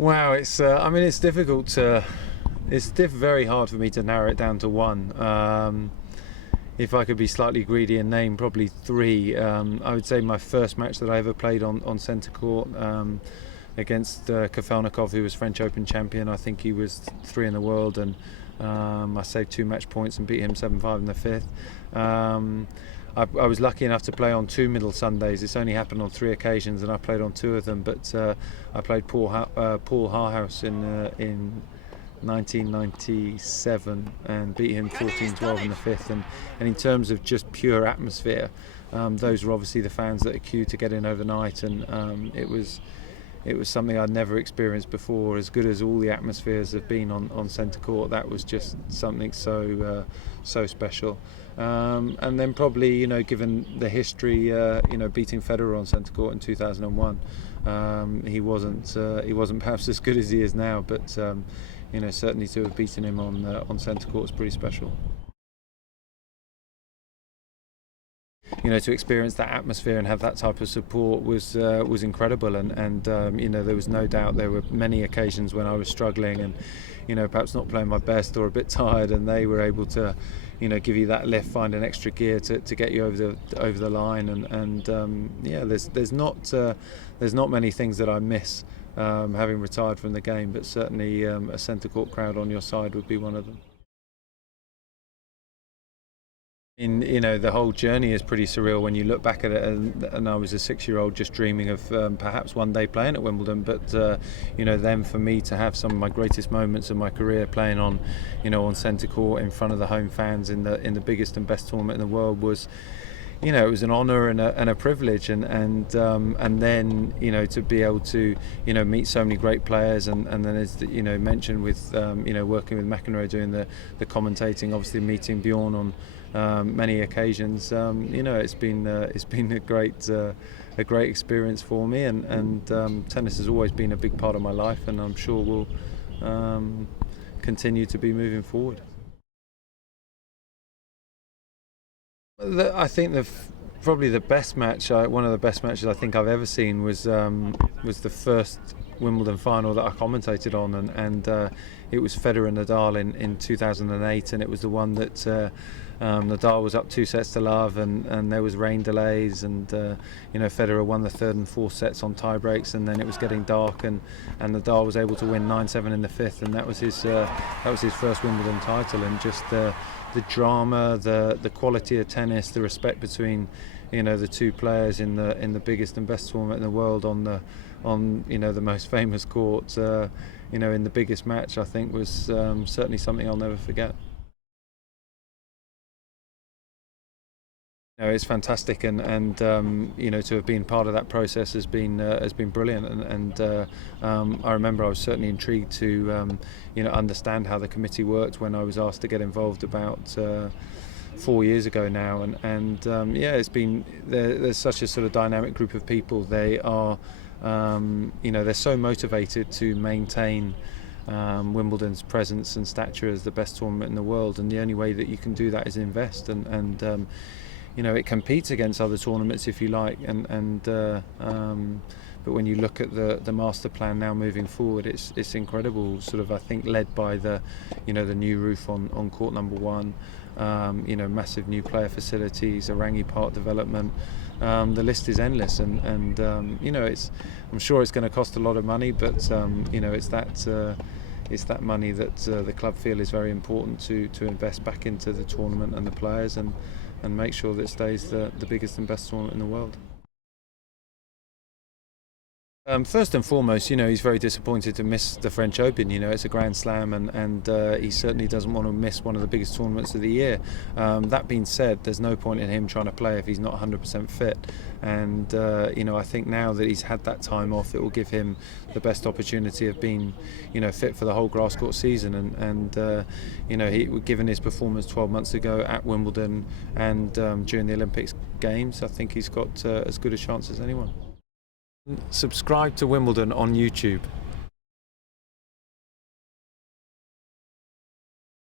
Wow, I mean, it's difficult to. Very hard for me to narrow it down to one. If I could be slightly greedy and name probably three, I would say my first match that I ever played on centre court against Kafelnikov, who was French Open champion. I think he was 3 in the world, and I saved 2 match points and beat him 7-5 in the fifth. I was lucky enough to play on 2 middle Sundays. It's only happened on 3 occasions, and I played on 2 of them. But I played Paul Harhouse in 1997 and beat him 14-12 in the fifth. And in terms of just pure atmosphere, those were obviously the fans that are queued to get in overnight, and it was something I'd never experienced before. As good as all the atmospheres have been on centre court, that was just something so special. And then probably, given the history, beating Federer on centre court in 2001, he wasn't perhaps as good as he is now, but certainly to have beaten him on centre court is pretty special. To experience that atmosphere and have that type of support was incredible, and there was no doubt there were many occasions when I was struggling and perhaps not playing my best or a bit tired, and they were able to give you that lift, find an extra gear to get you over the line, and there's not many things that I miss having retired from the game, but certainly a centre court crowd on your side would be one of them. The whole journey is pretty surreal when you look back at it, and I was a 6-year-old just dreaming of perhaps one day playing at Wimbledon, but then for me to have some of my greatest moments of my career playing on centre court in front of the home fans in the biggest and best tournament in the world was, it was an honour and a privilege, and then to be able to meet so many great players, and then as mentioned with working with McEnroe doing the commentating, obviously meeting Bjorn on many occasions. It's been a great experience for me, and tennis has always been a big part of my life, and I'm sure will continue to be moving forward. I think probably the best match, one of the best matches I think I've ever seen was the first Wimbledon final that I commentated on, and it was Federer and Nadal in 2008, and it was the one that Nadal was up 2-0 and there was rain delays, and Federer won the 3rd and 4th sets on tie breaks, and then it was getting dark, and Nadal was able to win 9-7 in the 5th, and that was his first Wimbledon title. And just the drama, the quality of tennis, the respect between the two players in the biggest and best tournament in the world on the most famous court, in the biggest match, I think was certainly something I'll never forget. It's fantastic, and to have been part of that process has been brilliant, and I remember I was certainly intrigued to understand how the committee worked when I was asked to get involved about 4 years ago now, and it's been there's such a sort of dynamic group of people. They are they're so motivated to maintain Wimbledon's presence and stature as the best tournament in the world, and the only way that you can do that is invest, and it competes against other tournaments if you like, but when you look at the master plan now moving forward, it's incredible. Sort of, I think, led by the new roof on court number 1, massive new player facilities, Arangi Park development. The list is endless, and I'm sure it's going to cost a lot of money, but it's that money that the club feel is very important to invest back into the tournament and the players, and make sure that it stays the biggest and best tournament in the world. First and foremost, he's very disappointed to miss the French Open. It's a Grand Slam, and he certainly doesn't want to miss one of the biggest tournaments of the year. That being said, there's no point in him trying to play if he's not 100% fit. And I think now that he's had that time off, it will give him the best opportunity of being, fit for the whole grass court season. And he, given his performance 12 months ago at Wimbledon and during the Olympics Games, I think he's got as good a chance as anyone. Subscribe to Wimbledon on YouTube.